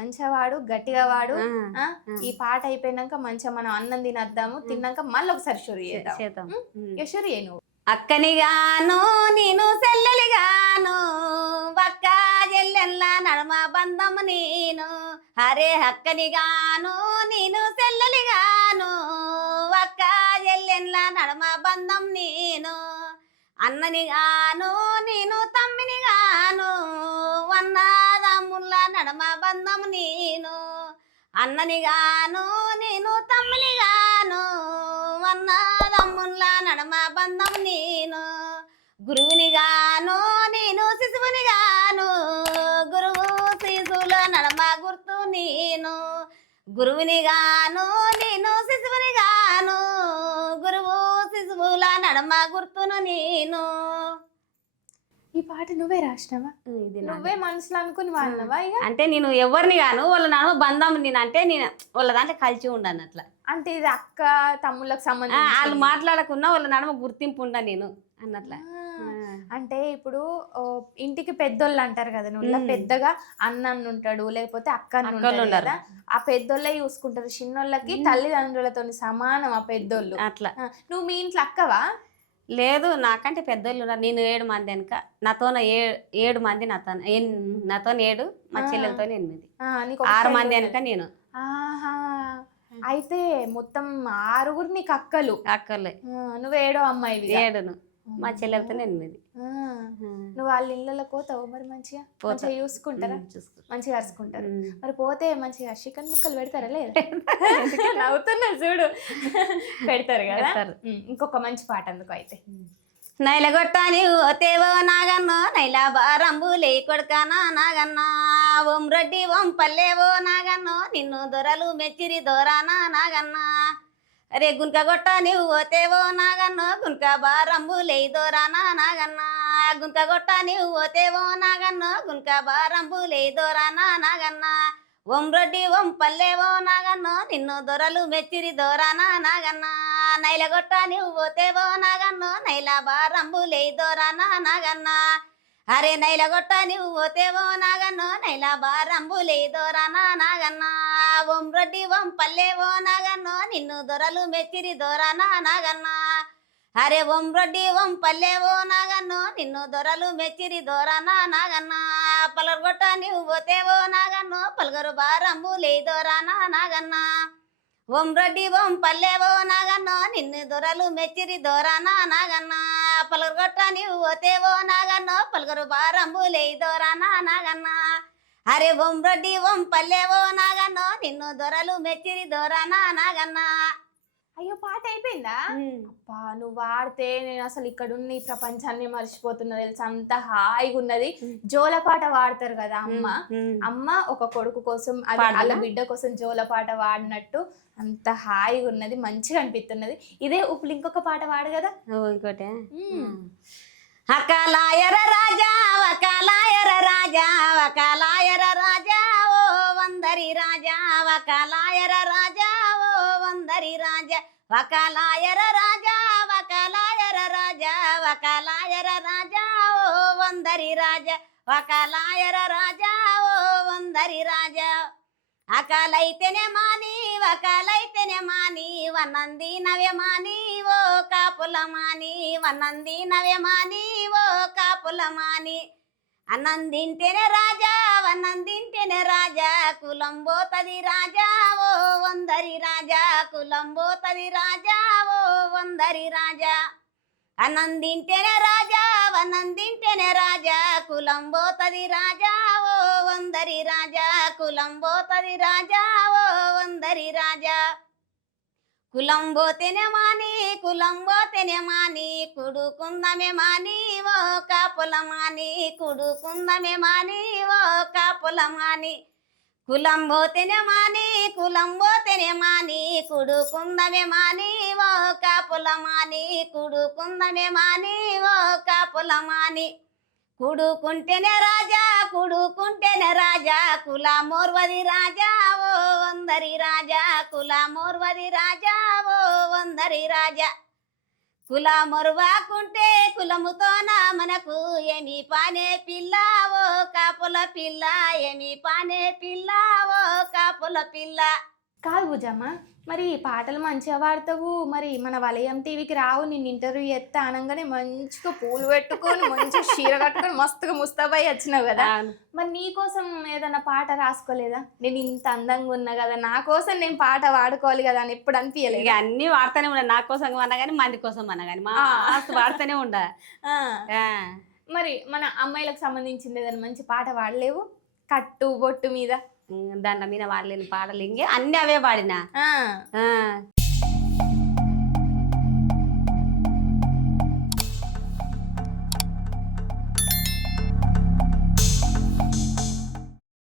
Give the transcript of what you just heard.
మంచిగా వాడు, గట్టిగా వాడు. ఆ, ఆ ఆ. ఈ పాట అయిపోయినాక మంచిగా మనం అన్నం తినద్దాము. తిన్నాక మళ్ళీ ఒకసారి షురు చేద్దాం. చేద్దాం. ఇక షురు చేయి నువ్వు. అక్కనిగాను నేను సెల్లెలిగాను ఒక్క చెల్లెల్ల నడమ బంధము నేను. హరే అక్కనిగాను నేను సెల్లెలిగాను ఒక్క చెల్లెల్ల నడమ బంధం నేను. అన్ననిగాను నేను తమ్మినిగాను వన్నదమ్ముల నడమ బంధం నేను. అన్ననిగాను నేను తమ్మినిగాను వన్నదమ్ముల నడమ బంధం నేను. గురువునిగాను నేను శిశువునిగాను గురువు శిశువుల నడమ గుర్తు నేను. గురువునిగాను నేను శిశువునిగాను గురువు శిశువుల నడమ గుర్తును నేను. ఈ పాట నువ్వే రాసినావా? ఇది నువ్వే మనసులో అనుకుని వాడినవా? ఇక అంటే నేను ఎవరిని గాను వాళ్ళ నడమ బంధం నేను అంటే నేను వాళ్ళ దాంట్లో కలిసి ఉండను అట్లా. అంటే ఇది అక్క తమ్ముళ్ళకి సంబంధించి వాళ్ళు మాట్లాడకున్నా వాళ్ళ నడమ గుర్తింపు ఉండ నేను అన్నట్ల. అంటే ఇప్పుడు ఇంటికి పెద్దోళ్ళు అంటారు కదా, నువ్వు పెద్దగా అన్న ఉంటాడు, లేకపోతే అక్క ఉంటాడు కదా, ఆ పెద్దోళ్ళే చూసుకుంటారు. చిన్నోళ్ళకి తల్లిదండ్రులతో సమానం ఆ పెద్దోళ్ళు. అట్లా నువ్వు మీ ఇంట్లో అక్కవా? లేదు, నాకంటే పెద్దోళ్ళు ఉన్నారు. నేను 7 మంది వెనక, నాతో 7 మంది, నాతో 7, మా చెల్లెలతో 8, 6 మంది వెనక నేను. ఆహా, అయితే మొత్తం 6 నీకు అక్కలు. అక్కలే. నువ్వు 7వ అమ్మాయి. 7, మా చెల్లెలతో 8. నువ్వు వాళ్ళ ఇళ్ళలో పోతావు మరి? మంచిగా మంచిగా చూసుకుంటారా? మంచిగా అరుచుకుంటారు. మరి పోతే మంచిగా చికెన్ ముక్కలు పెడతారా? లేదా? నవ్వుతున్నా చూడు. పెడతారు కదా. ఇంకొక మంచి పాట అందుకు అయితే. నైలగొట్టాని ఓతేవో నాగన్నో నైలా బారంబు లే కొడుకానా నాగన్నా. ఓం రెడ్డి ఓం పల్లెవో నాగన్నో నిన్ను దొరలు మెచ్చిరి దొరానా నాగన్నా. అరే గుంక గొట్ట నీవు ఓతేవో నాగన్నో గుంక బారంబు లే దొరానా నాగన్నా. గుంక గొట్ట నీవు ఓతేవో నాగన్నో గుంక బారంబు లే దొరానా నాగన్నా. ఓం రెడ్డి ఓం పల్లెవో నాగన్నో నిన్ను దొరలు మెచ్చిరి దొరానా నాగన్నా. నైలగొట్ట నీవు ఓతేవో నాగన్నో నైలా బారంబు లే దొరానా నాగన్నా. అరే నైలగొట్ట నీవు ఓతేవో నాగన్నో నైలా బారంబు లే దొరానా నాగన్నా. ఓం రెడ్డి ఓం పల్లెవో నాగన్నో నిన్ను దొరలు మెచ్చిరి దొరానా నాగన్నా. అరే ఓం రెడ్డి ఓం పల్లెవో నాగన్నో నిన్ను దొరలు మెచ్చిరి దొరానా నాగన్నా. పలగొట్ట నీవు ఓతేవో నాగన్నో పలుగురు బారంబు లే దొరానా నాగన్నా. ఓం రెడ్డి ఓం పల్లెవో నాగన్నో నిన్ను దొరలు మెచ్చిరి దొరానా నాగన్నా. పలుగొట్ట నీవు ఓతేవో నాగన్నో పలుగురు బారంబు లే దొరానా నాగన్నా. అరే ఓం రెడ్డి ఓం పల్లెవో నాగన్నో నిన్ను దొరలు మెచ్చిరి దొరానా నాగన్నా. అయ్యో, పాట అయిపోయిందా? అబ్బా, నువ్వు వాడితే నేను అసలు ఇక్కడున్న ఈ ప్రపంచాన్ని మర్చిపోతున్నా తెలుసా. అంత హాయిగా ఉన్నది. జోల పాట వాడతారు కదా అమ్మ ఒక కొడుకు కోసం, వాళ్ళ బిడ్డ కోసం జోల పాట వాడినట్టు అంత హాయిగా ఉన్నది, మంచిగా అనిపిస్తున్నది. ఇదే ఇప్పుడు ఇంకొక పాట వాడు కదా. ఇంకోటి అకాలాయర రాజా వకాలాయర రాజా వకాలాయర రాజా ఓ వందరి రాజా వకాలాయర రాజా ఓ వందరి రాజా. వకాలాయర రాజా వకాలాయర రాజా వకాలాయర రాజా ఓ వందరి రాజా వకాలాయర రాజా ఓ వందరి రాజా. అకాలైతేనే మాని వకాలైతేనే మాని వన్నంది నవ్య మాని ఓ కాపుల మాని వన్నంది నవ్య మాని ఓ కాపుల మాని. అన్నందింటేనే రాజా వన్నందింటేనే రాజా కులం పోతది రాజా ఓ వందరి రాజా కులం పోతది రాజా ఓ వందరి రాజా. అన్నందింటేనే రాజా వన్నందింటేనే రాజా కులం పోతది రాజా ఓ వందరి రాజా కులం పోతది రాజా ఓ వందరి రాజా. కులం పోతేనే మాని కులం పోతేనే మాని కుడుకుందమే మాని ఓ కాపుల మాని కుడుకుందమే మాని ఓ కాపుల మాని. కులం పోతేనే మాని కులం పోతేనే మాని కుడుకుందమే మాని ఓ కాపుల మాని కుడుకుందమే మాని ఓ కాపుల మాని. కుడుకుంటేనే రాజా కుడుకుంటేనే రాజా కుల మోర్వది రాజా ఓ వందరి రాజా కుల మోర్వది రాజా ఓ వందరి రాజా. కుల మొరువాకుంటే కులముతోన మనకు ఏమి పానే పిల్ల ఓ కాపుల పిల్ల ఏమి పానే పిల్ల ఓ కాపుల పిల్ల. కాదు భుజమ్మ, మరి పాటలు మంచిగా పాడతావు, మరి మన వలయం టీవీకి రావు, నిన్ను ఇంటర్వ్యూ చేస్తే అనగానే మంచిగా పూలు పెట్టుకొని మంచిగా చీర కట్టుకొని మస్తుగా ముస్తాబాయి వచ్చినావు కదా. మరి నీ కోసం ఏదైనా పాట రాసుకోలేదా? నేను ఇంత అందంగా ఉన్నా కదా, నా కోసం నేను పాట పాడుకోవాలి కదా అని ఎప్పుడు అనిపించలేదు? ఇక అన్ని వాడుతూనే ఉండ, నా కోసం అన్నా కానీ మంది కోసం అన్నా కానీ మస్తు వాడుతూనే ఉండ. మరి మన అమ్మాయిలకు సంబంధించింది ఏదైనా మంచి పాట పాడలేవు? కట్టు బొట్టు మీద దండ మీద వాడలేని పాటలు ఇంకే అన్ని అవే పాడినా.